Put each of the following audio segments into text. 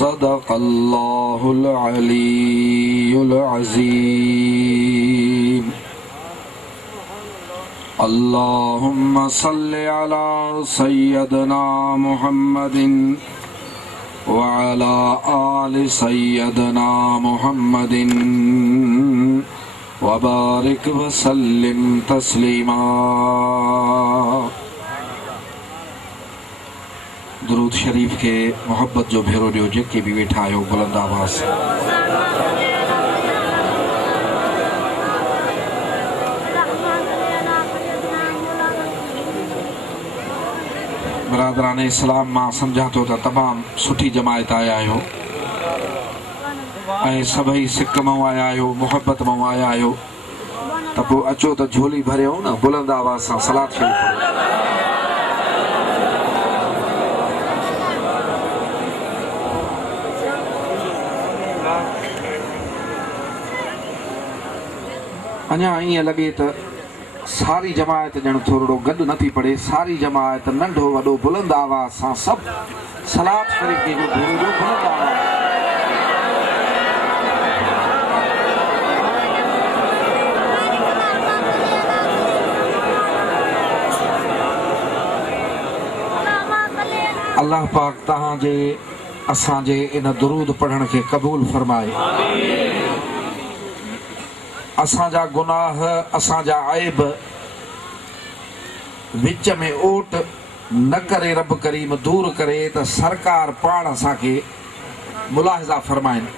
सदक़ल्लाहुल अलीयुल अज़ीम। अल्लाहुम्मा सल्लि अला सय्यदना मुहम्मदिन व अला आलि सय्यदना मुहम्मदिन व बारिक व सल्लिम तस्लीमा। दुरूद शरीफ के मोहब्बत जो भेरो ॾियो, जेके भी वेठा आहियो बुलंद आवाज़ से। बरादरान इस्लाम, मां सम्झां थो त तमामु सुठी जमायत आया आहियो ऐं सभई सिक मां आया आहियो, मोहब्बत मां आया आहियो, त पोइ अचो त झोली भरियो न बुलंद आवाज़ सां सलात शरीफ़। अञा ईअं लॻे त सारी जमायत ॼण थोरो गॾु नथी पड़े। सारी जमायत नंढो वॾो बुलंद आवाज़ सां सभु सलात शरीफ़ जो बुलंद आवाज़। अल्लाह पाक तव्हांजे असांजे इन दुरूद पढ़ण खे क़बूल फरमाए। असांजा गुनाह, असांजा ऐब विच में ओट न करे रब करीम दूर करे त सरकार पाण असांखे मुलाहिज़ा फरमाइनि।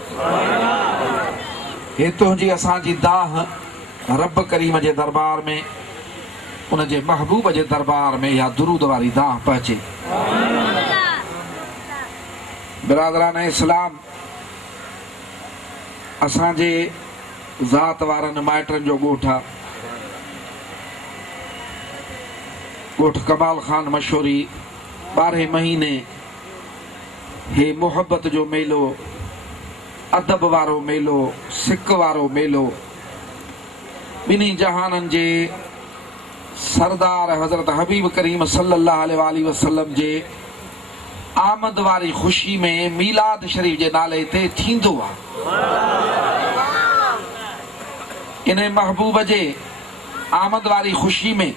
हे तुंहिंजी असांजी दाह रब करीम जे दरबार में, उन जे महबूब जे दरबार में या दुरूद वारी दाह पहुचे। बिरादरान इस्लाम, असांजे ज़ात वारनि माइटनि जो ॻोठ आहे, ॻोठ कमाल खान मशहूरी। 12 महीने हे मोहब्बत जो मेलो, अदब वारो मेलो, सिक वारो मेलो, ॿिन्ही जहाननि जे सरदार हज़रत हबीब करीम सल्लल्लाहु अलैहि वसल्लम जे आमद वारी ख़ुशी में मीलाद शरीफ़ जे नाले ते थींदो आहे। इन महबूब जे आमद वारी ख़ुशी में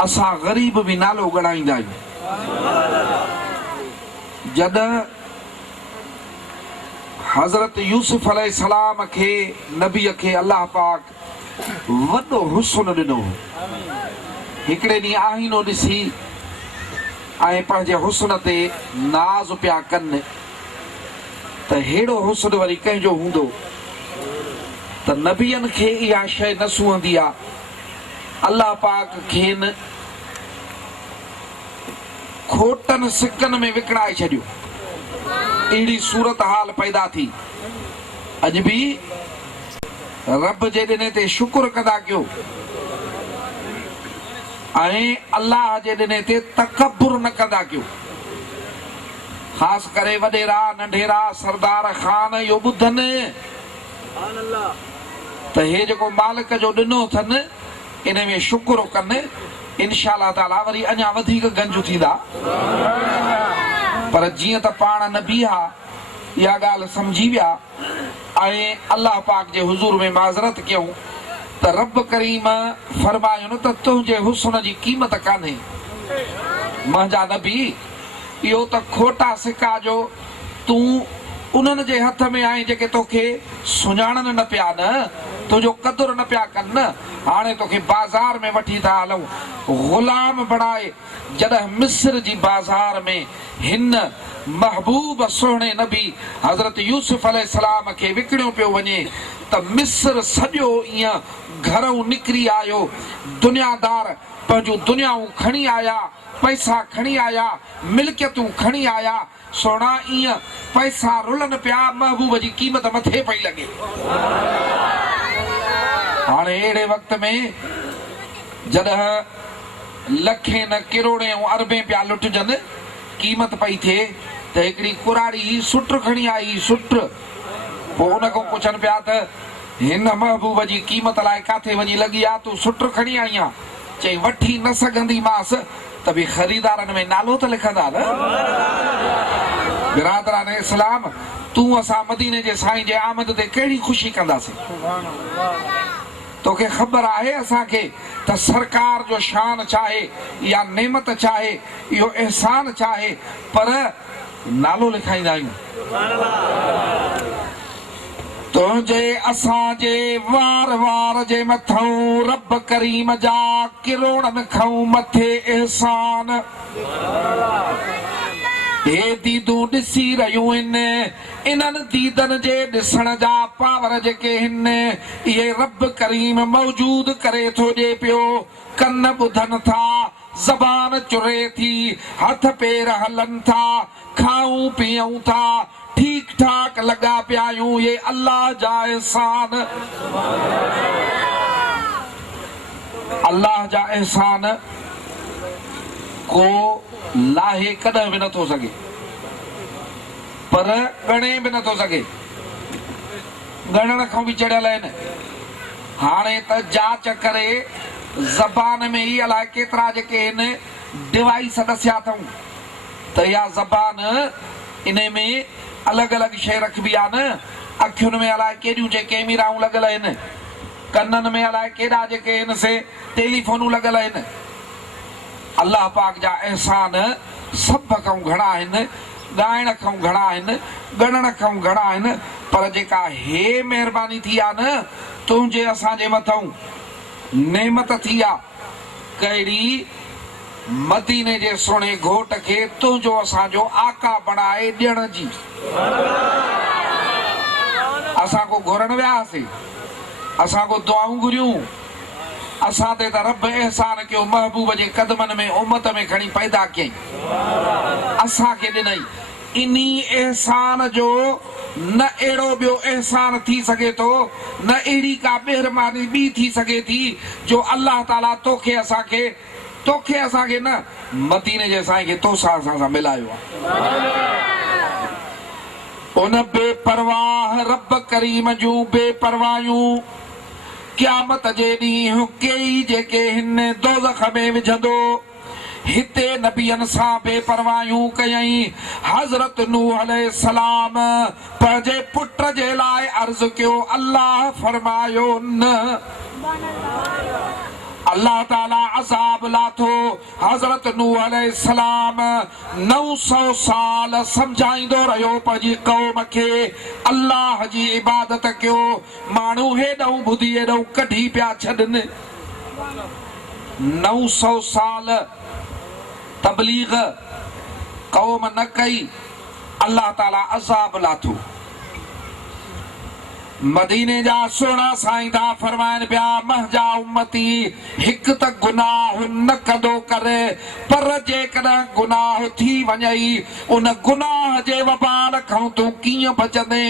असां ग़रीब बि नालो ॻणाईंदा आहियूं। जॾहिं हज़रत यूसुफ अलैहिस्सलाम खे, नबीअ खे अल्लाह पाक वॾो हुस्न ॾिनो, हिकिड़े ॾींहुं आहीनो ॾिसी ऐं पंहिंजे हुस्न ते नाज़ पिया कनि त हेड़ो हुस्न वरी कंहिंजो हूंदो त नबियनि खे इहा शइ न सूहंदी आहे। अल्लाह पाक खेनि खोटनि सिकनि में विकिणाए छॾियो। अहिड़ी सूरत हाल पैदा थी। अॼु बि रब जे ॾिने ते शुक्र कंदा कयो ऐं अल्लाह जे ॾिने ते तकबुर न कंदा कयो। ख़ासि करे वॾेरा नंढेरा सरदार ख़ान इहो ॿुधनि त हे जेको मालिक जो ॾिनो अथनि इन में शुक्र कनि। इंशा अल्लाह ताला वरी अञा वधीक गंज थींदा। पर जीअं त पाण नबी आहे, इहा ॻाल्हि सम्झी विया ऐं अल्लाह पाक जे हुज़ूर में माज़रत कयूं त रब करीम फरमायो न त तुंहिंजे हुस्न जी क़ीमत कान्हे। मुंहिंजा नबी, इहो त खोटा सिका जो तूं उन्हनि जे हथ में आहीं जेके तोखे सुञाणनि न पिया, न तुंहिंजो क़दुरु न पिया कनि न। हाणे तोखे बाज़ार में वठी था हलूं ग़ुलाम बणाए। जॾहिं मिस्र जी बाज़ार में हिन महबूब सुहिणे नबी हज़रत यूसुफ अलैहिस्सलाम खे विकिणियो पियो वञे त मिस्र सॼो ईअं घरऊं निकिरी आयो। दुनियादार पंहिंजूं दुनियाऊं खणी आया, पैसा खणी आया, मिल्कियतूं खणी आया। सोना ईअं पैसा रुलनि पिया, महबूब जी क़ीमत मथे पई लॻे। हाणे अहिड़े वक़्त में जॾहिं लखे न किरोड़े ऐं अरबे पिया लुटजनि, क़ीमत पई थिए त हिकिड़ी कुराड़ी सुट खणी आई। सुट पोइ उन खां पुछनि पिया त हिन महबूब जी क़ीमत लाइ किथे वञी लॻी आहे, तूं सुट खणी आई आहे? चई वठी न सघंदीमांसि त बि ख़रीदारनि में नालो त लिखंदा न। बिरादरान इस्लाम, तूं असां मदीने जे साईं जे आमद ते कहिड़ी ख़ुशी कंदासीं? तोखे ख़बर आहे असांखे त सरकार जो शान चाहे या नेमत चाहे, इहो एहसान चाहे, पर नालो लिखाईंदा आहियूं। तुंहिंजे असांजे वार वार जे मथां रब करीम जा किरोड़नि खां मथे एहसान। हे दीदूं ॾिसी रहियूं आहिनि, इन्हनि दीदनि जे ॾिसण जा पावर जेके आहिनि, इहे रब करीम मौजूद करे थो ॾिए पियो। कन ॿुधनि था, ज़बान चुरे थी, हथ पेर हलनि था, खाऊं पीऊं था, ठीक ठाक लॻा पिया आहियूं। ये अल्लाह जा एहसान, अल्लाह जा एहसान को लाहे कॾहिं बि नथो सघे, पर ॻणे बि नथो सघे। ॻणण खां बि चढ़ियल आहिनि। हाणे त जांच करे ज़बान में ई अलाए केतिरा जेके आहिनि डिवाइस ॾसिया अथऊं, त इहा ज़बान इन में अलॻि अलॻि शइ रखबी आहे न। अखियुनि में अलाए केॾियूं जे कैमराऊं लॻल आहिनि, कननि में अलाए केॾा जेके आहिनि से टेलीफोनूं लॻल आहिनि। अल्लाह पाक जा एहसान सभ खां घणा आहिनि, ॻाइण खां घणा आहिनि, ॻणण खां घणा आहिनि। पर जेका हे महिरबानी थी आहे न तुंहिंजे असांजे मथां, नेमत थी आहे कहिड़ी, मदीने जे सुहिणे घोट खे तुंहिंजो असांजो आका बणाए ॾियण जी। असां को घुरण विया हुआसीं, असां को दुआऊं घुरियूं, असां ते त रब एहसान कयो, महबूब जे कदमनि में उम्मत में खणी पैदा कयईं, असांखे ॾिनई। इन्ही एहसान जो न अहिड़ो ॿियो एहसान थी सघे थो, न अहिड़ी का महिरबानी ॿी थी सघे थी जो अल्लाह ताला तोखे असांखे न, मदीने जे साईं खे तोसां असां मिलायो आहे। उन बेपरवाह रब करीम जूं बेपरवाहियूं क़यामत जे ॾींहुं कई जेके हिन दोज़ख में विझंदो। हिते नबियनि सां बेपरवाहियूं कयईं। हज़रत नूह अलैहिस्सलाम पंहिंजे पुट जे लाइ अर्ज़ कयो, अल्लाह फरमायो न, अल्लाह ताला अज़ाब लाथो। हज़रत नूह अलैहिस्सलाम 900 साल समझाईंदो रहियो पंहिंजी क़ौम खे, अल्लाह जी इबादत कयो। माण्हू हेॾऊं ॿुधी हेॾऊं कढी पिया छॾनि। 900 साल तबलीग क़ौम न कई, अल्लाह ताला अज़ाब लाथो। मदीने जा सुहिणा साईं था फरमाइनि पिया, महजा उम्मती हिकु त गुनाह न कंदो करे, पर जेकॾहिं गुनाह थी वञई उन गुनाह जे वबाल खां तूं कीअं बचंदे?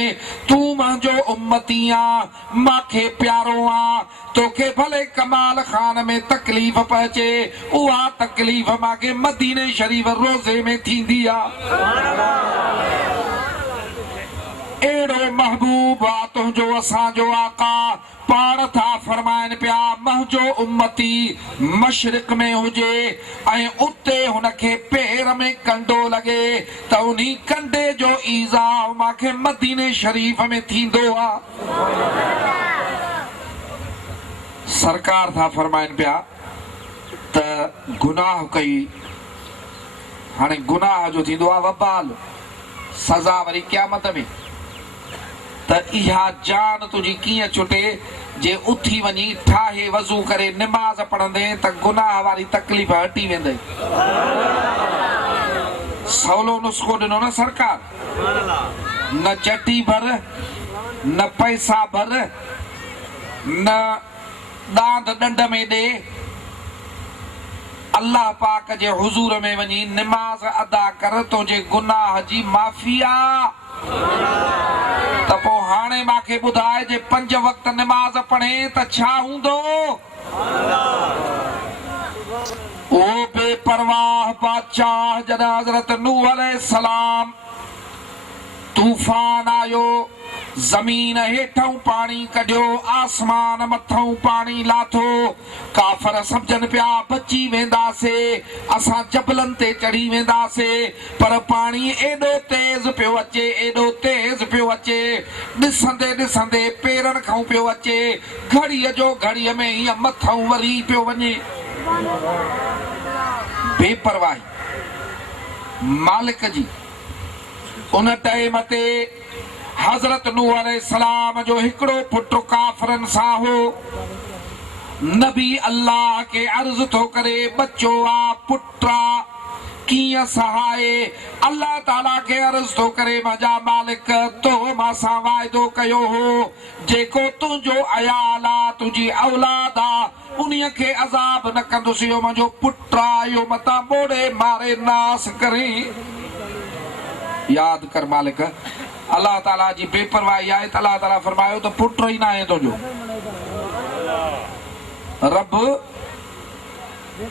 तूं मुंहिंजो उम्मती आं, मूंखे प्यारो आं। तोखे भले कमाल खान में तकलीफ़ पहुचे, उहा तकलीफ़ मूंखे मदीने शरीफ़ रोज़े में थींदी आहे। अहिड़ो महबूब आहे तुंहिंजो असांजो आका। पाण था फरमाइनि पिया, मुंहिंजो उम्मती मशरिक़ में हुजे ऐं उते हुनखे पेर में कंडो लॻे त उन कंडे जो ईज़ा मूंखे मदीने शरीफ़ में थींदो आहे। सरकार था फरमाइनि पिया त गुनाह कई, हाणे गुनाह जो थींदो आहे वबाल, सज़ा वरी क़यामत में। त इहा जान तुंहिंजी कीअं छुटे जे उथी वञी ठाहे वज़ू करे निमाज़ पढ़ंदे त गुनाह वारी तकलीफ़ हटी वेंदई। सवलो नुस्ख़ो ॾिनो न सरकार, न चटी भर, न पैसा भर, न ॾांद ॾंड में ॾे, अल्लाह पाक जे हुज़ूर में वञी निमाज़ अदा कर, तुंहिंजे गुनाह जी माफ़ी आहे। त पोइ हाणे मूंखे ॿुधाए, जे 5 वक़्त निमाज़ पढ़े त छा हूंदो? ओ बेपरवाह बादशाह, जॾहिं हज़रत नूह अलैहिस्सलाम तूफ़ान आयो, ज़मीन हेठों पानी कढियो, आसमान मथों पानी लाथो, काफ़र सम्झनि पिया बची वेंदासीं, असां जबलनि ते चढ़ी वेंदासीं, पर पाणी एॾो तेज़ पियो अचे, एॾो तेज़ पियो अचे, ॾिसंदे ॾिसंदे पेरनि खां पियो अचे, घड़ीअ जो घड़ीअ में हीअं मथों वरी पियो वञे। बेपरवाही मालिक जी। उन टाइम ते हज़रत नूह अलैहिस्सलाम जो हिकिड़ो पुटु काफ़िरनि सां हो। नबी अल्लाह के अर्ज़ थो करे, बच्चो आ पुट्रा कीअं सहाए। अल्लाह ताला के अर्ज़ थो करे, मुंहिंजा मालिक तो मां वाइदो कयो हो, जेको तुंहिंजो अयाल आ, तुंहिंजी औलाद आ, उन्हीअ खे अज़ाब न कंदुसि। इहो मुंहिंजो पुटु आ, इहो मतां ॿोड़े मारे नास करे। यादि कर मालिक, अल्लाह ताला जी बेपरवाही आहे त अल्लाह ताला फरमायो त पुटु ई न आहे तुंहिंजो। रब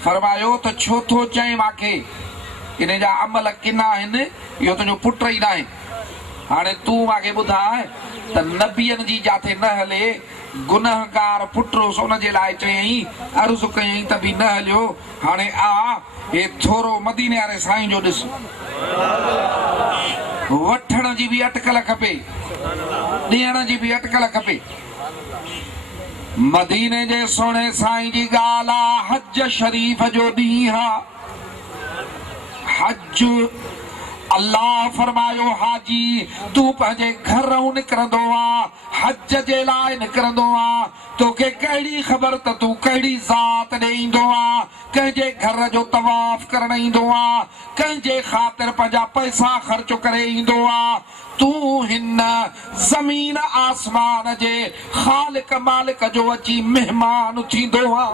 फरमायो त छो थो चए मूंखे, इन जा अमल किना आहिनि, इहो तुंहिंजो पुटु ई न आहे। हाणे तूं मूंखे ॿुधाए त नबियनि जी जाथे न हले, गुनहगार पुटु उन जे लाइ चयईं, अर्ज़ु कयईं त बि न हलियो। हाणे आ हे थोरो मदीने वारे साईं जो ॾिस, वठण जी बि अटकल खपे, ॾियण जी बि अटकल खपे। मदीने जे सोणे साईं जी ॻाल्हि आहे, हज शरीफ़ जो ॾींहुं आहे। हज अल्लाह फरमायो, हाजी तूं पंहिंजे घरों निकिरंदो आ, हज जे लाइ निकिरंदो आ, तोखे कहिड़ी ख़बर त तूं कहिड़ी ज़ात ॾे ईंदो आ, कंहिंजे घर जो तवाफ़ करण ईंदो आ, कंहिंजे ख़ातिर पंहिंजा पैसा ख़र्च करे ईंदो आ। तूं हिन ज़मीन आसमान जे ख़ालिक मालिक जो अची महिमान थींदो आ।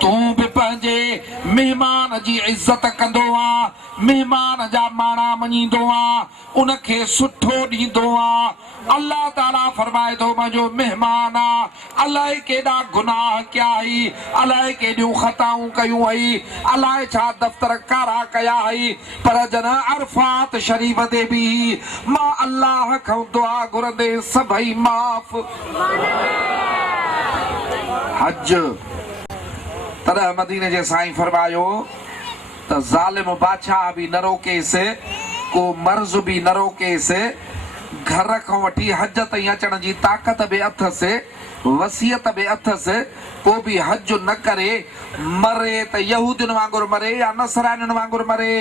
तूं बि पंहिंजे महिमान जी इज़त कंदो आ, महिमान जा माणा मञींदो आ, उनखे सुठो ॾींदो आ। अल्लाह ताला फरमाए थो, मुंहिंजो महिमान आ, अलाए केॾा गुनाह कया हुई, अलाए केॾियूं ख़ताऊं कयूं हुई, अलाए छा दफ़्तर कारा कया हुई, पर जॾहिं अरफात शरीफ़ ते बि मां अल्लाह खां दुआ घुरंदे सभई माफ़। हज तॾहिं मदीने जे साईं फरमायो त ज़ालिम बादशाह बि न रोकेसि, को मर्ज़ बि न रोकेसि, घर खां वठी हज ताईं अचण जी ताक़त बि अथसि, वसियत बि अथसि, को बि हज न करे मरे त यहूदियुनि वांगुरु मरे या नसरानियुनि वांगुरु मरे।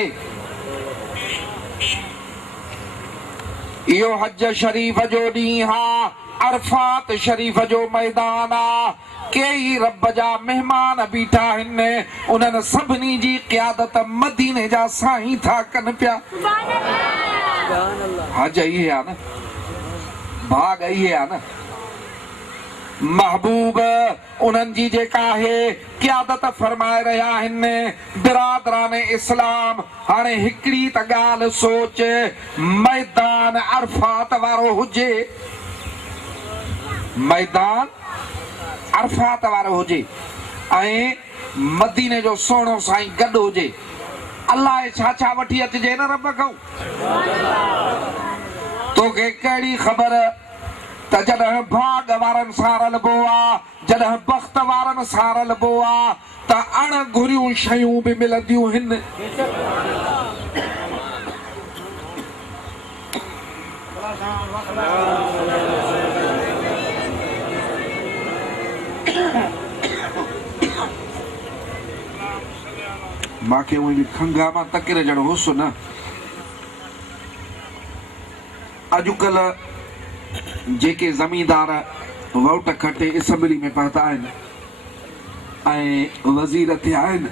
इहो हज शरीफ़ जो ॾींहुं आहे, अरफात शरीफ़ जो मैदान आहे, कई रब जा महिमान बीठा आहिनि, उन्हनि सभिनी जी क़यादत मदीने जा साईं था कनि पिया। हज इहे आहे न, भाग इहे आहे न। महबूब उन्हनि जी जेका आहे क़यादत फरमाए रहिया आहिनि। बिरादरान इस्लाम, हाणे हिकिड़ी त ॻाल्हि सोच, मैदान अरफात वारो हुजे, मैदान अरफात वारो हुजे ऐं मदीने जो सोणो साईं गॾु हुजे, अलाए छा छा वठी अचिजे न रब खां। तोखे कहिड़ी ख़बर त जॾहिं भाग वारनि सां रलबो आहे, जॾहिं बख़्त वारनि सां रलबो आहे त अण घुरियूं शयूं बि मिलंदियूं आहिनि। मांखे उहे बि खंघा मां तकिर ॼणो हुसु न। अॼुकल्ह जेके ज़मींदार वोट खटे असेंबली में पहुता आहिनि ऐं वज़ीर थिया आहिनि,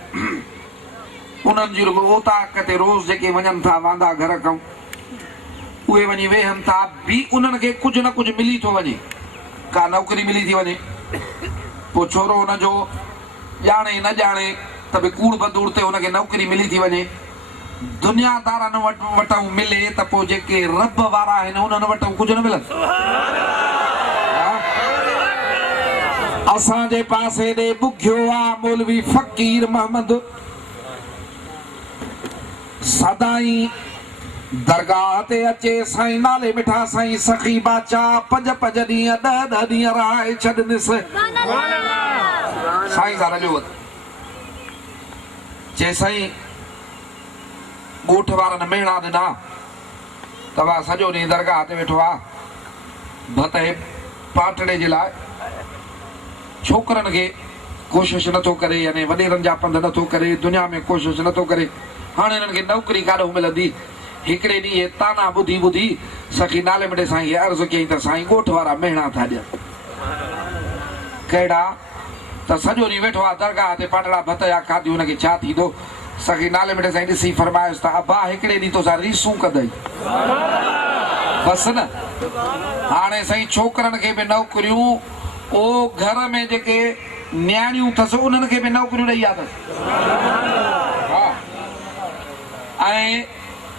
उन्हनि जी रुगो ओताक ते रोज़ जेके वञनि था वांदा घर खां, उहे वञी वेहनि था, बि उन्हनि खे कुझु न कुझु मिली थो वञे, का नौकिरी मिली थी वञे, पोइ छोरो हुनजो ॼाणे न ॼाणे त बि कूड़ बदूड़ ते हुनखे नौकिरी मिली थी वञे। दुनियादारनि वटि मिले त पोइ जेके रब वारा आहिनि उन्हनि वटि कुझु न मिलंदो। असांजे पासे ॾे बुघियो आहे मौलवी फ़कीर मोहम्मद, सदाई दरगाह ते अचे साईं नाले मिठा साईं सखी बाचा 5-5 ॾींहं 10-10 ॾींहं रहाए छॾनिसि साईं सां रलियो वध चए साईं ॻोठ वारनि मेणा ॾिना तव्हां सॼो ॾींहुं दरगाह ते वेठो आहे भत पाटड़े जे लाइ छोकिरनि खे कोशिशि नथो करे यानी वॾेरनि जा पंध नथो करे दुनिया में कोशिशि नथो करे हाणे हिननि खे नौकिरी काॾो मिलंदी हिकिड़े ॾींहुं ताना ॿुधी ॿुधी सखी नाले मिठे साईं खे अर्ज़ु कयईं त साईं ॻोठ वारा मेणा था ॾियनि कहिड़ा त सॼो ॾींहुं वेठो आहे दरगाह ते पाटड़ा भत या खाधी हुनखे छा थींदो सखी नाले मिठे साईं ॾिसी फरमायोसि त अबा हिकिड़े ॾींहुं तोसां रीसूं कंदई बसि न हाणे साईं छोकिरनि खे बि नौकरियूं ओ घर में जेके न्याणियूं अथसि उन्हनि खे बि नौकरियूं ॾेई आहे ऐं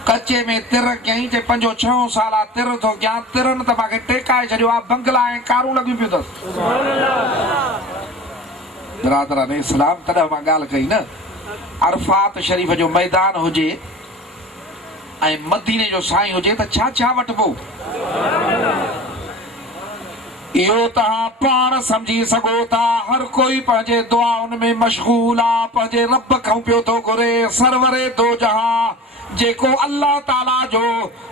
कचे में तिर कयईं चए 5-6 साल तिर थो कयां तिरनि त मूंखे टेकाए छॾियो आहे बंगला ऐं कारूं लॻियूं पियूं अथसि बिरादरान इस्लाम तॾहिं मां ॻाल्हि कई न अरफात शरीफ़ जो मैदान हुजे ऐं मदीने जो साईं हुजे त छा छा वठिबो इहो तव्हां पाण सम्झी सघो था हर कोई पंहिंजे दुआउनि में मशगूल आहे पंहिंजे रब खां पियो थो घुरे सरवरे दो जहां जेको अल्लाह ताला जो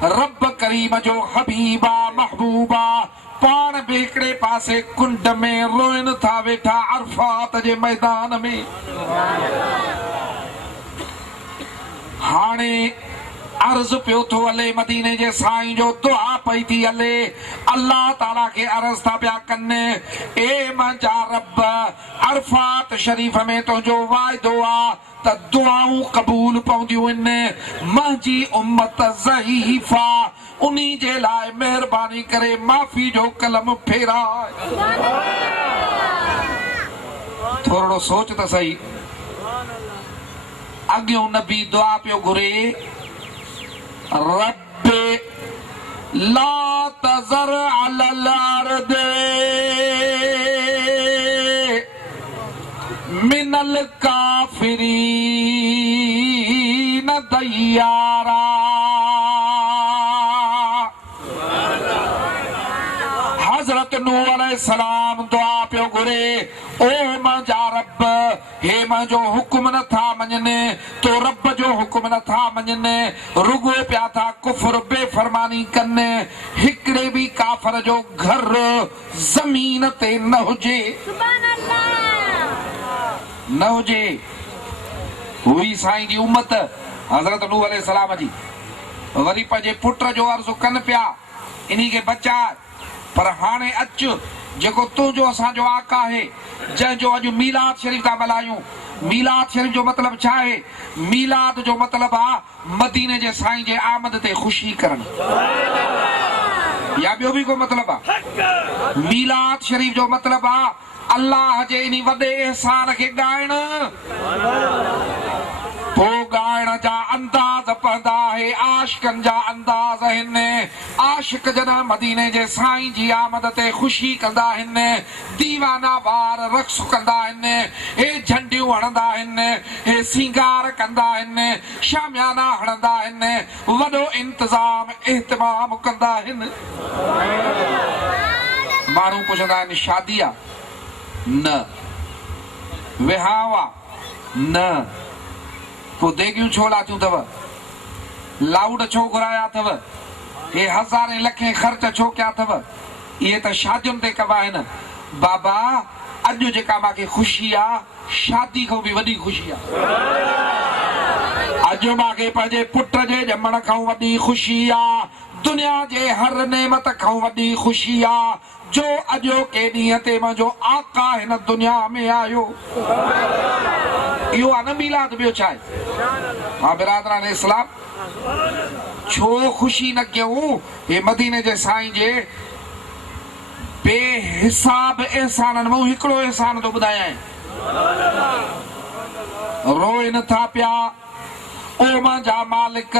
रब करीम जो हबीब आहे महबूब आहे पाण बि हिकिड़े पासे कुंड में रोइन था वेठा अरफात जे मैदान में हाणे अर्ज़ पियो थो हले मदीने जे साईं जो दुआ पई थी हले अल्लाह ताला खे अर्ज़ था पिया कनि ए मुंहिंजा रब अरफात शरीफ़ में तुंहिंजो वाइदो आहे त दुआऊं क़बूल पवंदियूं आहिनि मुंहिंजी उम्मत ज़ईफ़ा उन्ही जे लाइ महिरबानी करे माफ़ी जो कलम फेराए थोरो सोच त सही अॻियों नबी दुआ पियो घुरे रब्बे ला तज़र अलल अर्द मिनल काफिरीन दय्यारा हज़रत नूह अलैहिस्सलाम दुआ पियो घुरे ओ मुंहिंजा रब हे मुंहिंजो हुकुम नथा मञनि तो रब जो हुकुम नथा मञनि रुगो पिया था कुफर बेफरमानी कनि हिकिड़े बि काफ़िर जो घर ज़मीन ते न हुजे न हुजे हुई साईं जी उम्मत हज़रत नूह अलैहिस्सलाम जी वरी पंहिंजे पुट जो अर्ज़ु कनि पिया इन्ही खे बचा पर हाणे अचु जेको तुंहिंजो असांजो आका आहे जंहिंजो अॼु मीलाद शरीफ़ था मल्हायूं मीलाद शरीफ़ जो मतिलबु छा आहे मीलाद जो मतिलबु आहे मदीने जे साईं जे आमद ते ख़ुशी करणु या ॿियो बि को मतिलबु आहे मीलाद शरीफ़ जो मतिलबु आहे अल्लाह जे इन वॾे एहसान खे ॻाइणु पोइ ॻाइण जा अंदाज़ पवंदा आहे आशिकनि जा अंदाज़ आहिनि आशिक जॾहिं मदीने जे साईं जी आमद ते ख़ुशी कंदा आहिनि दीवाना ॿार रक़्स कंदा आहिनि हे झंडियूं हणंदा आहिनि हे सिंगार कंदा आहिनि शामियाना हणंदा आहिनि वॾो इंतज़ाम एहतमाम कंदा आहिनि माण्हू पुछंदा आहिनि शादी आहे न विहांव आहे न को देगियूं छो लाथियूं अथव लाउड छो घुराया अथव हे हज़ारे लखे ख़र्च छो कया अथव इहे त शादियुनि ते कबा आहिनि बाबा अॼु जेका मूंखे ख़ुशी आहे शादी खां बि वॾी ख़ुशी आहे अॼु मूंखे पंहिंजे पुट जे ॼमण खां वॾी ख़ुशी आहे दुनिया जे हर नेमत खां वॾी ख़ुशी आहे जो अॼोके ॾींहं ते मुंहिंजो आका हिन दुनिया में आयो इहो आहे न मीलाद ॿियो छा आहे हा बिरादरान इस्लाम छो ख़ुशी न कयूं हे मदीने जे साईं जे बेहिसाब एहसाननि मां हिकिड़ो एहसान थो ॿुधायां रोए नथा पिया ओ मुंहिंजा मालिक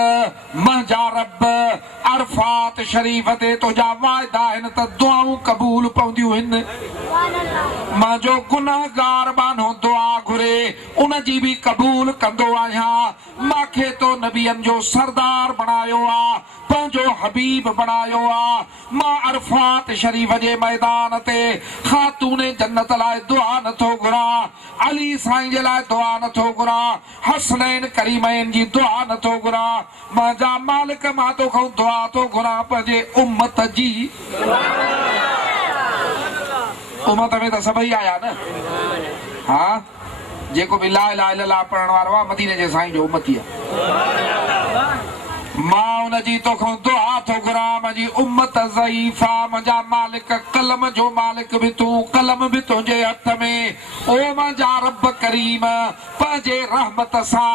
मुंहिंजा रब अरफात शरीफ़ ते तुंहिंजा वाइदा आहिनि त दुआऊं क़बूल पवंदियूं आहिनि। मुंहिंजो गुनाहगार बानो दुआ घुरे उन जी बि क़बूल कंदो आहियां। मूंखे तो नबियनि जो सरदार बणायो आहे, पंहिंजो हबीब बणायो आहे। मां अरफात शरीफ़ जे मैदान ते ख़ातून जन्नत लाइ दुआ नथो घुरां, अली साईं जे लाइ दुआ नथो घुरां, हसनैन करीमैन जी दुआ नथो घुरां। मुंहिंजा मालिक मां तोखां दुआ थो घुरां पंहिंजे उम्मत जी। उम्मत में त सभई आया न। हा, जेको बि ला इलाहा इल्लल्लाह पढ़ण वारो आहे मदीने जे साईं जो उम्मती आहे। मां उनजी तोखां दुआ थो घुरां, मुंहिंजी उम्मत ज़ईफ़ा, मुंहिंजा मालिक कलम जो मालिक बि तूं, कलम बि तुंहिंजे हथ में। ओ मुंहिंजा रब करीम पंहिंजे रहमत सां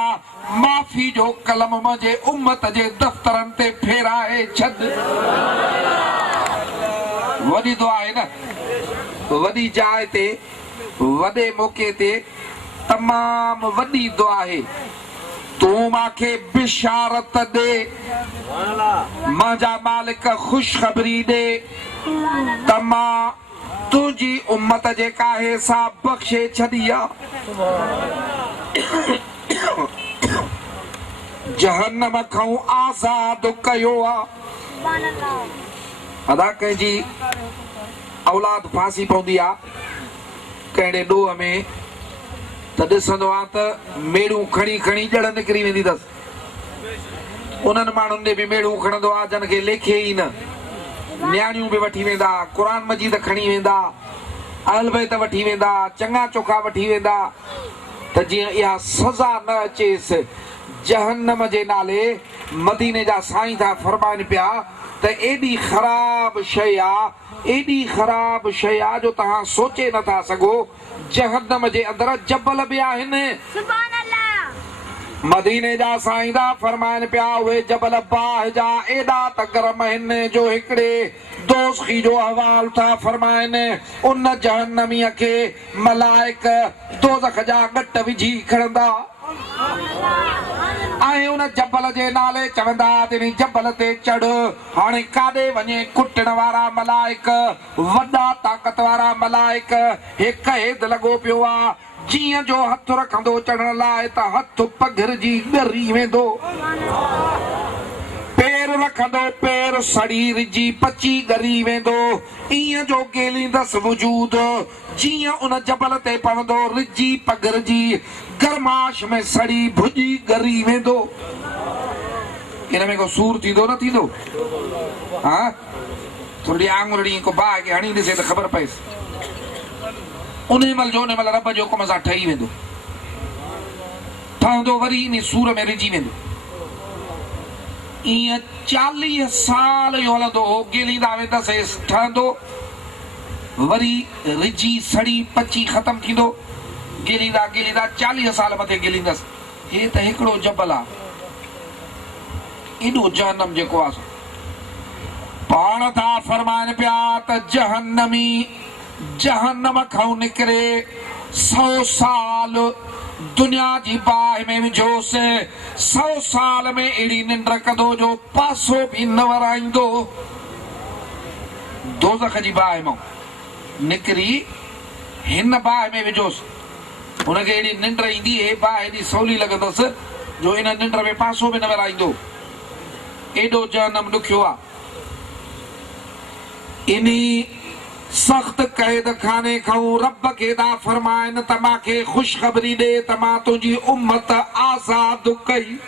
माफ़ी जो कलम मुंहिंजे उम्मत जे दफ़्तरनि ते फेराए छॾ। वॾी दुआ आहे न, वॾी जाइ ते वॾे मौक़े ते तमामु वॾी दुआ आहे। तूं मूंखे बिशारत ॾे, मुंहिंजा मालिक ख़ुशख़बरी ॾे त मां तुंहिंजी उम्मत जेका आहे सा बख़्शे छॾी आहे, जहन्नम खां आज़ाद कयो आहे। अदा कंहिंजी औलाद फांसी पवंदी आहे कहिड़े ॾोह में त ॾिसंदो आहे त मेड़ूं खणी खणी जड़ निकिरी वेंदी अथसि। उन्हनि माण्हुनि ॾे बि मेड़ूं खणंदो आहे जन खे लेखे ई न। न्याणियूं बि वठी वेंदा, क़ुर मजीद खणी वेंदा, अहल बैत वठी वेंदा, चङा चोखा वठी वेंदा त जीअं इहा सज़ा न अचेसि। जहन्नम जे नाले मदीने जा साईं था फरमाइनि पिया त एॾी ख़राब शइ आहे, एॾी ख़राब शइ आहे जो तव्हां सोचे नथा सघो। जहन्नम जे अंदरि जबल बि आहिनि। मदीने जा साईं था फरमाइनि पिया उहे जबल बाह जा एॾा त गरम आहिनि जो हिकिड़े दोज़खी जो अहवाल था फरमाइनि। उन जहन्नमीअ खे मलाइक दोज़ख जा गट विझी खणंदा ऐं उन जबल जे नाले चवंदा तेरी जबल ते चढ़। हाणे काॾे वञे कुटण वारा मलाइक, वॾा ताक़त वारा मलाइक, हिकु हेधि लॻो पियो आहे जीअं जो हथ रखंदो चढ़ण लाइ त हथ पघिरजी ॻरी वेंदो, पेर रखंदो पेर सड़ी रिजी पची ॻरी वेंदो। ईअं जो गेलींदसि वजूद जीअं उन जबल ते पवंदो रिजी पघिरजी गरमाश में सड़ी भुॼी ॻरी वेंदो। इन में को सूर थींदो न थींदो? हा, थोरी आङुरड़ी को बाहि खे हणी ॾिसे त ख़बर पएसि। उन महिल जो उन महिल रब जो हुकुम सां ठही वेंदो, ठहंदो वरी इन सूर में रिजी वेंदो। ईअं 40 साल इहो हलंदो हो, गेलींदा वेंदसि, ठहंदो वरी रिजी सड़ी पची ख़तमु थींदो, गेलींदा गेलींदा 40 साल मथे गेलींदसि। हे त हिकिड़ो जबल आहे। एॾो जहन्नम जेको आहे पाण था फरमाइनि पिया त जहन्नमी जहन्नम खां निकिरे 100 साल दुनिया जी बाहि में विझोसि, 100 साल में अहिड़ी निंड कंदो जो पासो बि न वराईंदो। दोज़ख जी बाहि मां निकिरी हिन बाहि में विझोसि, हुनखे अहिड़ी निंड ईंदी, हे बाहि एॾी सवली लॻंदसि जो इन निंड में पासो बि न वराईंदो। एॾो जहन्नम ॾुखियो आहे। इनी सख़्त क़ैद खाने खां रब खे था फरमाइनि त मूंखे ख़ुशख़बरी ॾे त मां तुंहिंजी उम्मत आज़ाद कई।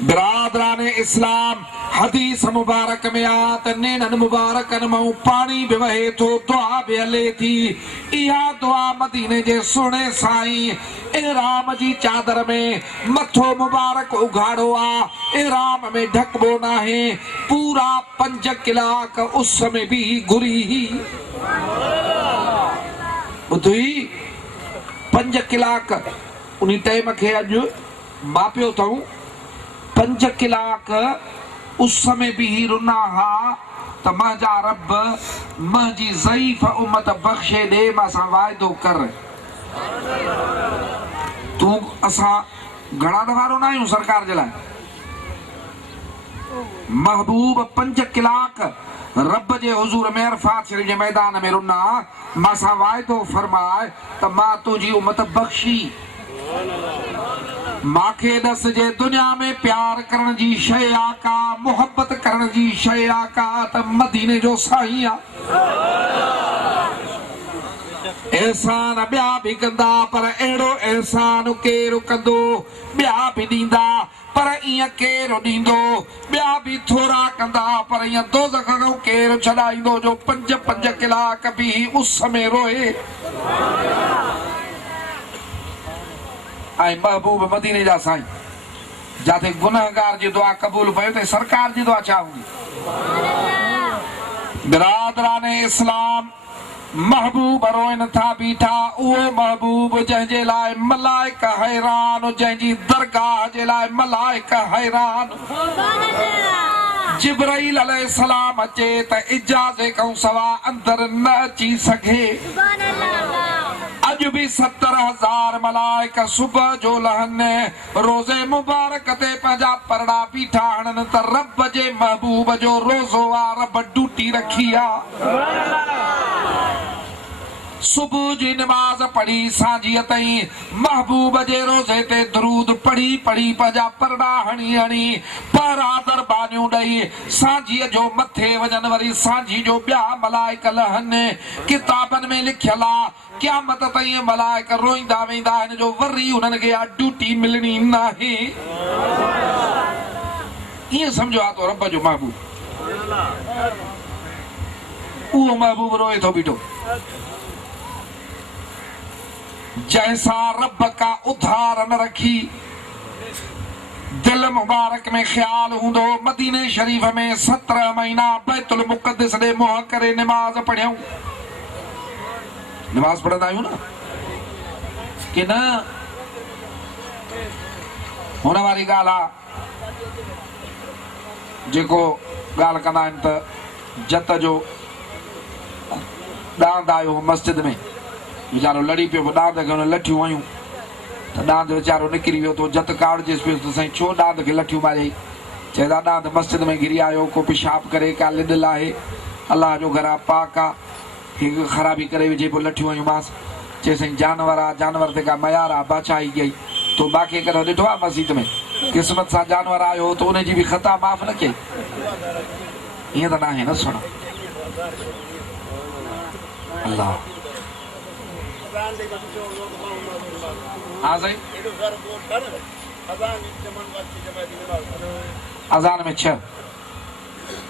बिरादरान इस्लाम, हदीस मुबारक में आ त नेणनि मुबारकनि मां पाणी बि वहे थो, दुआ बि हले थी। इहा दुआ मदीने जे सुहिणे साईं इहराम जी चादर में मथो मुबारक उघाड़ो आहे, इहराम में ढकबो नाहे, पूरा 5 कलाक उस में बि घुरी ॿुधी 5 कलाक उन टाइम खे अॼु मापियो अथऊं। 5 कलाक उस में बि रुना हा त मुंहिंजा रब मुंहिंजी ज़ईफ़ उम्मत बख़्शे ॾे, मां सां वाइदो कर। तू असां घणा दफ़ा रोना आहियूं सरकार जे लाइ। महबूब 5 कलाक रब जे हुजूर में अरफात शरीफ जे मैदान में रुना, मां वाइदो फरमाए त मां तुंहिंजी उम्मत बख्शी। मांखे दस जे दुनिया में प्यार करण जी शइ आ का, मोहब्बत करण जी शइ आ का, त मदीने जो साईं आ। एहसान ॿिया बि कंदा पर अहिड़ो एहसान केरु कंदो, ॿिया बि ॾींदा पर ईअं केरु ॾींदो, ॿिया बि थोरा कंदा पर ईअं दोज़ख खां केरु छॾाईंदो जो 5 कलाक बि उस में रोए। ऐं महबूब मदीने जा साईं जाते गुनहगार जी दुआ क़बूल पयो ते सरकार जी दुआ छा हूंदी। बिरादराने इस्लाम, महबूब रोइन था बीठा, उहो महबूब जंहिंजे लाइ मलाइक हैरान, जंहिंजी दरगाह जे लाइ मलाइक हैरान। जिब्राइल अलैहिस्सलाम अचे त इजाज़त खां सवा अंदर न अची सघे। अॼु बि 70,000 मलाइक सुबह जो लहनि रोज़े मुबारक ते पंहिंजा परड़ा बीठा हणनि त रब जे महबूब जो रोज़ो आ, रब ड्यूटी रखी आ। सुबह जी नमाज पढ़ी सांझीअ ताईं महबूब जे रोज़े ते दरूद पढ़ी पढ़ी पंहिंजा परड़ा हणी हणी पहरादर बानियूं ॾेई सांझीअ जो मथे वञनि, वरी सांझी जो ॿिया मलाइक लहनि। किताबनि में लिखियल आ क़यामत ताईं मलाइक रोईंदा वेंदा आहिनि जो वरी उन्हनि खे ड्यूटी मिलणी नाहे। ईअं सम्झो आहे तो रब जो महबूब, उहो महबूब रोए थो बीठो जैसा रब का उधार न रखी। दिल मुबारक में ख्याल हूंदो मदीने शरीफ में 17 महीना बैतुल मुक़द्दस ॾे मुंहं करे नमाज पढ़ियूं। नमाज पढ़ंदा आहियूं न कि न? हुन वारी ॻाल्हि आहे जेको ॻाल्हि कंदा आहिनि त जत जो ॾांद आयो मस्जिद में, वीचारो लड़ी पियो, ॾांद खे हुन लठियूं आयूं त ॾांद वीचारो निकिरी वियो, तो जत कावड़जेसि पियो त साईं छो ॾांद खे लठियूं मारियई? चए था ॾांद मस्जिद में घिरी आयो, को पेशाब करे, का लिदल आहे, अलाह जो घर आहे, पाक आहे, हीअ ख़राबी करे विझे पोइ लठियूं आयूं मांसि। चए साईं जानवर आहे, जानवर ते का मयार आहे, बादशाही कई, तो बाक़ी करे ॾिठो आहे मस्जिद में क़िस्मत सां जानवर आयो त उनजी बि ख़ता माफ़ न कई? ईअं त न आहे न। सुण अल्लाह अज़ान में 6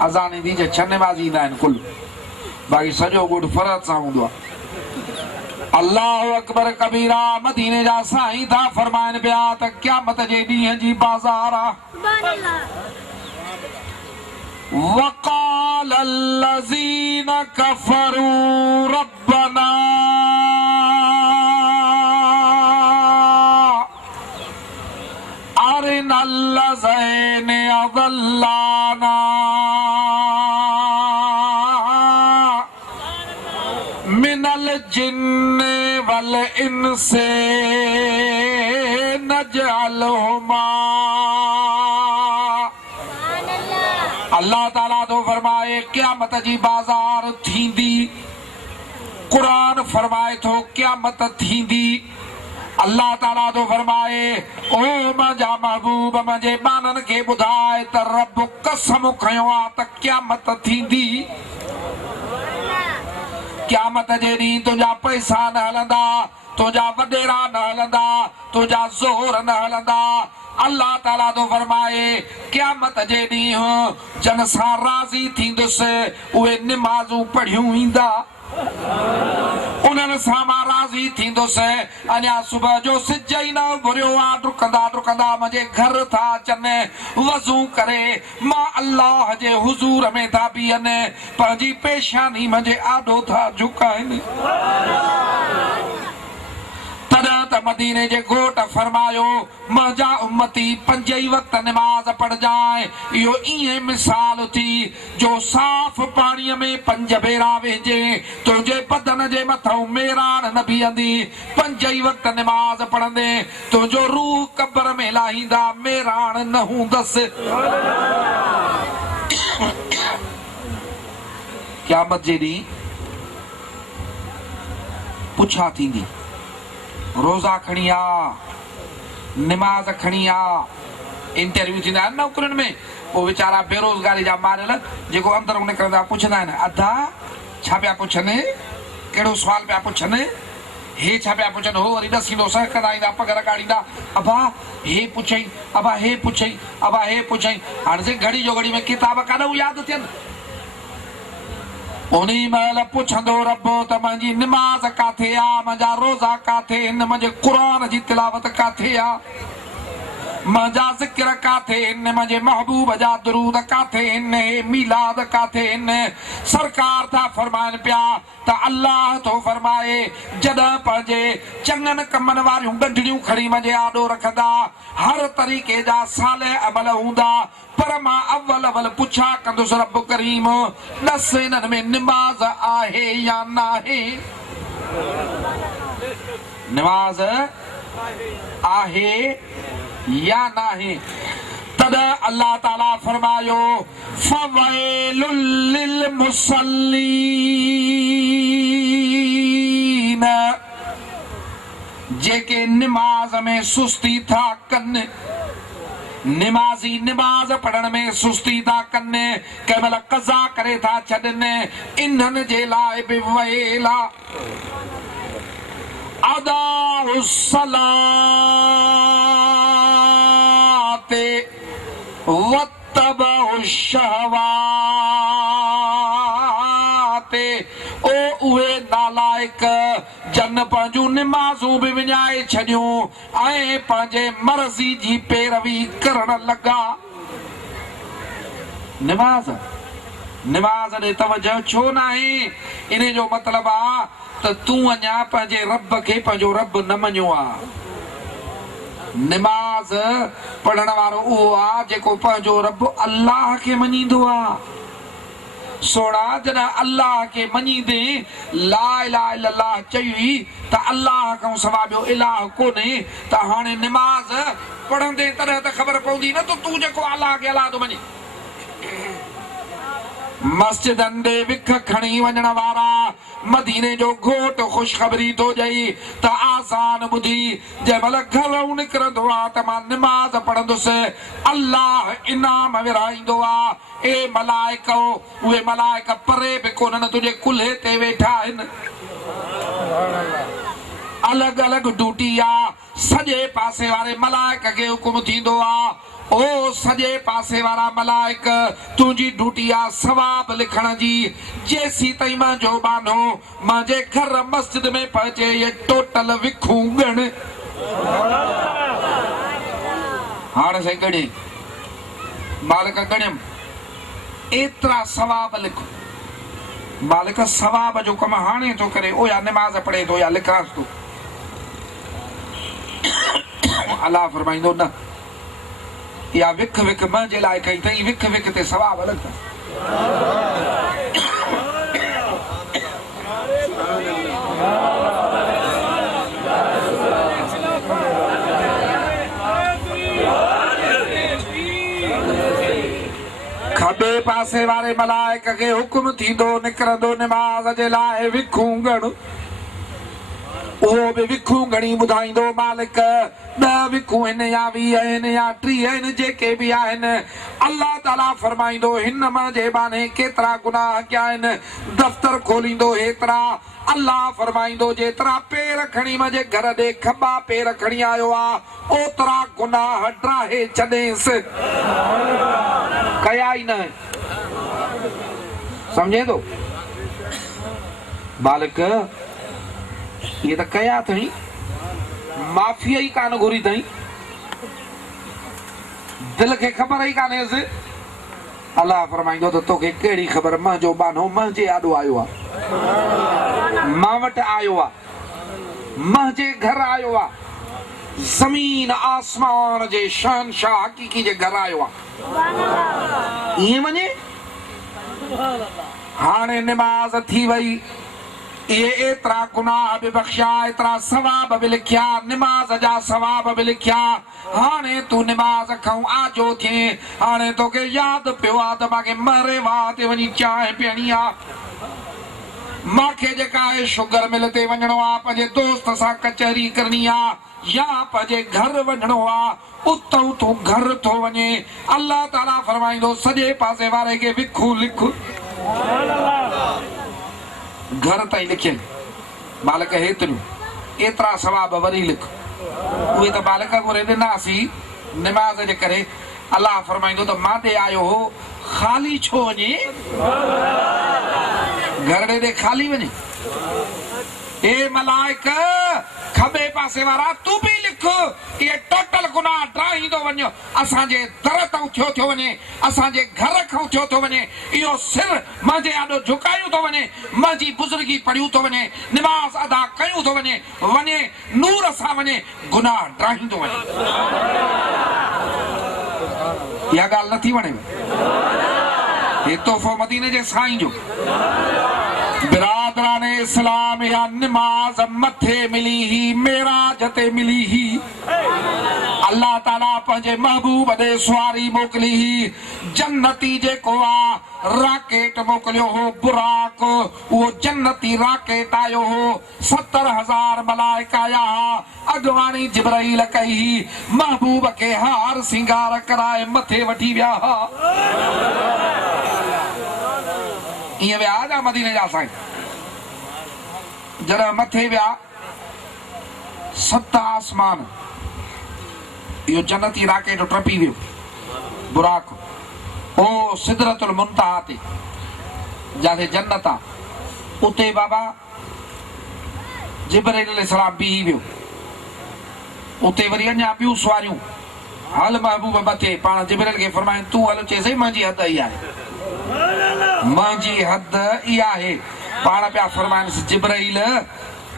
अज़ान ईंदी 6 नमाज़ी ईंदा आहिनि कुल, बाक़ी सॼो ॻोठ फ़र्ज़ सां हूंदो आहे। अल्लाहु अकबर कबीरा। मदीने जा साईं था फरमाइनि पिया त क़यामत जे ॾींहं जी बाज़ार आहे। वक़ाल अल्लज़ीन कफ़रू रब्बना अरिनल लज़ीन अज़ल्लाना मिनल जिन्न वल इंसे नजअलहुमा। अल्लाह ताला तो फरमाए क़यामत जी बाज़ार थींदी। कुरान फरमाए थो क़यामत थींदी। अल्लाह ताला तो फरमाए ओ मुंहिंजा महबूब मुंहिंजे बाननि खे ॿुधाए त रब कसम खयो आहे त क़यामत थींदी। क़यामत जे ॾींहुं तुंहिंजा पैसा न हलंदा, तुंहिंजा वॾेरा न हलंदा, तुंहिंजा ज़ोर न हलंदा। अल्लाह ताला तो फरमाए क़यामत जे ॾींहुं जन सां राज़ी थींदुसि उहे निमाज़ूं पढ़ियूं ईंदा, उन्हनि सां मां राज़ी थींदुसि। अञा सुबह जो सिज ई न भुरियो आहे, डुकंदा डुकंदा मुंहिंजे घर था अचनि, वज़ू करे मां अल्लाह जे हुज़ूर में था बीहनि, पंहिंजी पेशानी मुंहिंजे आॾो था झुकाइनि। तॾहिं त मदीने जे घोट फरमायो मुंहिंजा उम्मती 5 ई वक्त नमाज पढ़ जाए इहो इहे मिसाल थी जो साफ़ पाणीअ में 5 भेरा वेझे तुंहिंजे बदन जे मथां मेरान न बीहंदी 5 ई वक्त नमाज पढ़ंदे तुंहिंजो रूह कब्र में लाहींदा मेरान न हूंदसि क़यामत जे ॾींहुं पुछा थींदी रोज़ा खणी आ नमाज खणी आ इंटरव्यू थींदा आहिनि नौकरियुनि में पोइ वीचारा बेरोज़गारी जा मारियल जेको अंदरि निकिरंदा पुछंदा आहिनि अदा छा पिया पुछनि कहिड़ो सुवाल पिया पुछनि हे छा पिया पुछनि हो वरी ॾसींदो सह कंदा ईंदा पघ रगाड़ींदा अबा हे पुछई अबा हे पुछई अबा हे पुछई हाणे से घड़ी जो घड़ी में किताब काॾो यादि थियनि उन्ही महिल पुछंदो रबो त मुंहिंजी नमाज़ काथे आ मुंहिंजा रोज़ा काथे आहिनि मुंहिंजे क़ुर जी तिलावत काथे आ मुंहिंजा ज़िक्र काथे आहिनि मुंहिंजे महबूब जा दुरूद काथे आहिनि मीलाद काथे आहिनि सरकार था फरमाइनि पिया त अल्लाह थो फरमाए जॾहिं पंहिंजे चङनि कमनि वारियूं गंढड़ियूं खणी मुंहिंजे आॾो रखंदा हर तरीक़े जा साले अमल हूंदा पर मां अव्वल पुछा कंदुसि रब करीम नस हिननि में नमाज़ आहे या न आहे नमाज़ आहे या न आहे तॾहिं अल्लाह ताला फरमायो फवैलुल लिल मुसल्लीन जेके नमाज में सुस्ती था कनि नमाज़ी नमाज पढ़ण में सुस्ती था कनि कंहिं महिल क़ज़ा करे था छॾनि इन्हनि जे लाइ बि वैला अदाउस्सलाते वत्तबउश्शहवाते ओ उहे नालाइक जन पंहिंजूं नमाज़ूं बि विञाए छॾियूं ऐं पंहिंजे मर्ज़ी जी पैरवी करण लॻा नमाज़ ॾे तवजह छो न आहे इन जो मतिलबु आहे त तूं अञा पंहिंजे रब खे पंहिंजो रब न मञियो आहे नमाज़ पढ़ण वारो उहो आहे जेको पंहिंजो रब अल्लाह खे मञींदो आहे सोड़ा जॾहिं अल्लाह खे मञींदे ला इलाहा इल्लल्लाह चई त अल्लाह खां सवाइ ॿियो इलाह कोन्हे त हाणे नमाज़ पढ़ंदे तॾहिं त ख़बर पवंदी न त तूं जेको अल्लाह खे अल्लाह थो मञे मस्जिदनि ॾे विख खणी वञण वारा मदीने जो घोट ख़ुशख़बरी थो ॾेई त आज़ान ॿुधी जंहिं महिल घरऊं निकिरंदो आहे त मां नमाज़ पढ़ंदुसि अल्लाह इनाम विराईंदो आहे ए मलाइको उहे मलाइक परे बि कोन्हनि तुंहिंजे कुल्हे ते वेठा आहिनि अलॻि अलॻि ड्यूटी आहे सॼे पासे वारे मलाइक खे हुकुम थींदो आहे ओ सॼे पासे वारा मलाइक तुंहिंजी ड्यूटी आहे सवाब लिखण जी जेसी ताईं मुंहिंजो बानो मुंहिंजे घर मस्जिद में पहुचे ये टोटल विखूं ॻण हाणे साईं ॻणे मालिक ॻणियमि एतिरा सवाब लिखो मालिक सवाब जो कमु हाणे थो करे ओ या नमाज़ पढ़े थो या लिखांसि थो अल्लाह फरमाईंदो न या विख विख मुंहिंजे लाइ कई अथई विख विख ते सवाब अलॻि अथसि खॿे पासे वारे मलाइक खे हुकुम थींदो निकिरंदो नमाज़ जे लाइ विखूं ॻण उहो बि विखूं घणी ॿुधाईंदो मालिक 10 विखूं आहिनि या 20 आहिनि या 30 आहिनि जेके बि आहिनि अल्लाह ताला फरमाईंदो हिन मां जे बाने केतिरा गुनाह कया आहिनि दफ़्तर खोलींदो हेतिरा अल्लाह फरमाईंदो जेतिरा पेर खणी मुंहिंजे घर ॾे खॿा पेर खणी आयो आहे ओतिरा गुनाह ड्राहे छॾेसि कया ई न सम्झे थो मालिक ये तो कया थी माफिया ही कान घुरी थी दिल के खबर ही काने से अल्लाह फरमाइंदो तो तोखे केड़ी खबर मुंहिंजो बानो मुंहिंजे आॾो आयो आहे मां वटि आयो आहे मुंहिंजे घर आयो आहे ज़मीन आसमान जे शहनशाह हकीकी जे घर आयो आहे। ईअं वञे हाणे निमाज़ थी वई, ये एतरा गुनाह भी बख्शा, एतरा सवाब भी लिखिया, निमाज जा सवाब भी लिखिया। हाणे तू निमाज खां आजो थे, हाणे तोखे याद पियो आ त मांखे मरे वाह ते वञी चांहि पीअणी आ, मांखे जेका आहे शुगर मिल ते वञणो आ, पंहिंजे दोस्त सां कचहरी करणी आ, या पंहिंजे घर वञणो आ, उतऊं तूं घर थो वञे। अल्लाह ताला फरमाईंदो सॼे पासे वारे खे विखू लिख, घर ताईं लिखियल बालक हेतिरियूं, एतिरा सवाब वरी लिख। उहे त बालक घुरे ॾिनासीं निमाज़ जे करे। अल्लाह फरमाईंदो त मां ॾे आयो हो, ख़ाली छो वञे, घर ॾे खाली वञे। ए मलाइक खबे पासे वारा तू बि लिख, ये टोटल गुनाह ड्राहींदो वञो, असांजे दर तां थियो वञे, असांजे घर खां थियो वञे, इहो सिर मुंहिंजे आॾो झुकायूं थो वञे, मुंहिंजी बुज़ुर्गी पढ़ियूं थो वञे, निमाज़ अदा कयूं थो वञे, वञे नूर सां वञे, गुनाह ड्राहींदो वञे। इहा ॻाल्हि नथी वणे, हे तोहफ़ो मदीने जे साईं जो। बिरादरान इस्लाम, या निमाज मथे मिली ही, मेराज ते मिली ही। अल्लाह ताला पंहिंजे महबूब ॾे सुवारी मोकिली ही, जन्नती जेको आ राकेट मोकिलियो हो, बुराक, उहो जन्नती राकेट आयो हो, 70,000 मलाइका आया, अॻवाणी जिब्राइल कई ही, महबूब खे हार सिंगार कराए मथे वठी विया। ईअं विया जा मदीने जा साईं, जॾहिं मथे विया 7 आसमान, इहो जन्नती राकेट टपी वियो बुराक, ओ सिदरतुल मुंतहा ते जिथे जन्नत आ, उते बाबा जिब्राइल अलैहिस्सलाम बीही वियो। उते वरी अञा ॿियूं सुवारियूं, हल महबूब मथे, पाण जिब्राइल खे फरमाइनि तूं हल, चएसई मुंहिंजी हद इहा आहे, मुंहिंजी हद इहा आहे। पाण पिया फरमाइनि जिब्राइल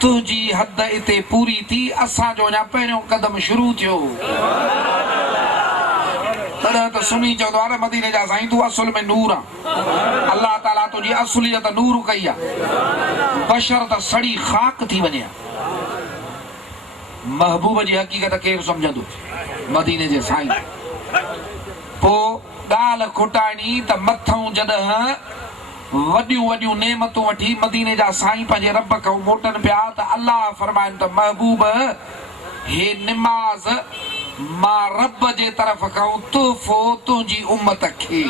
तुंहिंजी हद इते पूरी थी, असांजो अञा पहिरियों कदम शुरू थियो। तॾहिं त सुनी चवंदो आहे मदीने जा साईं तूं असुल में नूर आ, अल्लाह ताला तुंहिंजी असुलियत नूर कई आहे, बशर त सड़ी खाक थी वञे। महबूब जी हक़ीक़त केरु सम्झंदो, मदीने जे साईं। पोइ ॻाल्हि खुटाइणी त मथऊं जॾहिं वॾियूं वॾियूं नेमतूं वठी मदीने जा साईं पंहिंजे रब खां मोटनि पिया, त अल्लाह फरमाइनि त महबूब हे निमाज़ मां रब जे तरफ़ खां तोहफ़ो तुंहिंजी उम्मत खे।